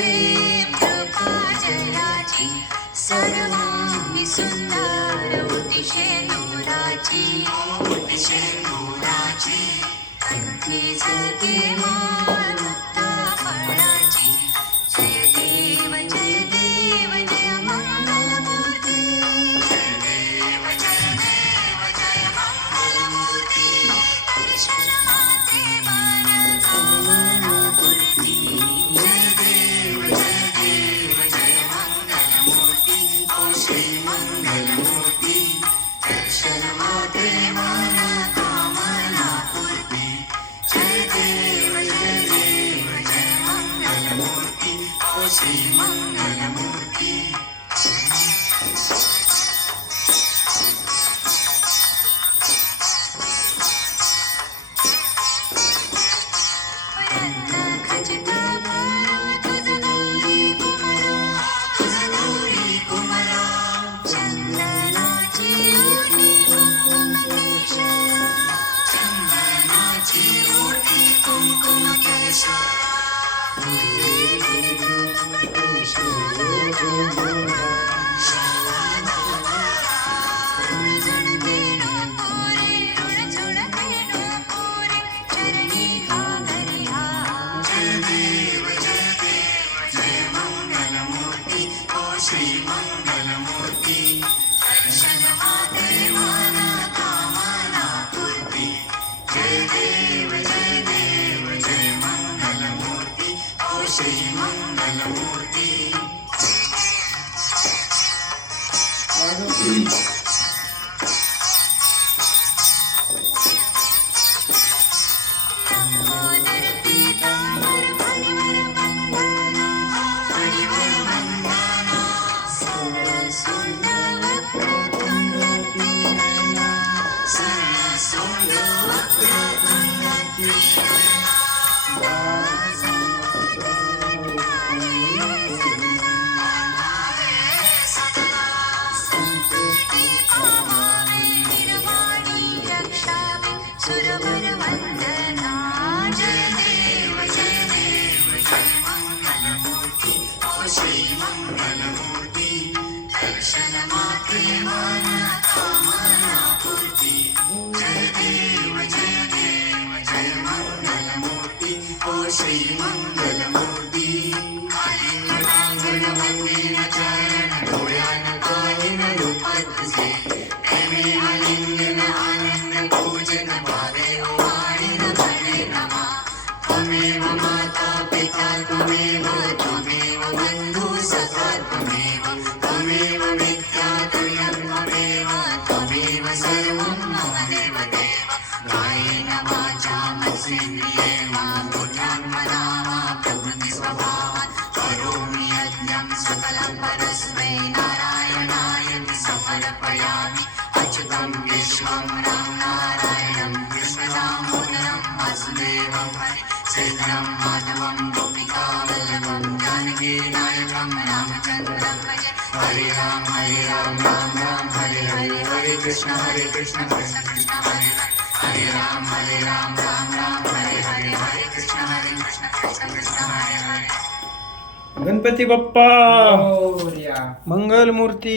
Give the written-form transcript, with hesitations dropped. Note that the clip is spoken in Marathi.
प्रेम कृपा जयाची सर्वांगी सुंदर शेंदुराची कंठी झळके मान मुक्ता फळाची जय देव जय देव जय मंगलमूर्ती जय देव जय देव जय मंगलमूर्ती दर्शन मात्रे मनोकामना पूर्ती जय देव जय मंगलमूर्ती ओ श्री मंगलमूर्ती दर्शन मात्रे मनोकामना पूर्ती जय देव जय मंगलमूर्ती ओ श्री मंगलमूर्ती खचिता तुझ गौरी कुमरा चंदनाची ओटी कुंकुम केशरा चंदनाची ओटी कुंकुम केशरा श्री मंगलमूर्ती दर्शन मात्रे मनोकामना पूर्ती जय देव जय मंगलमूर्ती ओ श्री मंगलमूर्ती लंबोदर पीतांबर फणीवर वंदना सरळ सोंड वक्रतुंड त्रिनयना सरळ सोंड वक्रतुंड त्रिनयना संकटी पावावे निर्वाणी रक्षावे सुरवर वंदना जय देव जय मंगलमूर्ती ओ श्री मंगलमूर्ती दर्शन मात्रे मनोकामना पूर्ती जय देव जय मंगलमूर्ती ओ श्री मंगलमूर्ती गणवंदन चरण डोळ्यान पाहिन रूप तुझे प्रेमे आलिंगन आनंद पूजन भावे ओवाळीन भणे नमा त्वमेव माता पिता त्वमेव बंधु सखा त्वमेव विद्या तुल्यं त्वमेव सर्वं मम देवदेव कायेन वाचा मनसेन्द्रियेण बुद्ध्यां मना वा प्रकृति स्वभावात् करोमि यज्ञं सकलं परस्मै नारायणाय समर्पयामि अच्युतं विश्वं नारायणं कृष्णदामोदरं वासुदेवं हरि श्रीधरं माधवं गोपिकावल्लभं जानकीनायकं रामचन्द्रं भजे हरे राम राम राम हरे हरे हरे कृष्ण कृष्ण कृष्ण हरे हरे राम राम राम हरे हरे हरे कृष्ण कृष्ण कृष्ण हरे हरे. गणपती बाप्पा मोरया. मंगल मूर्ती.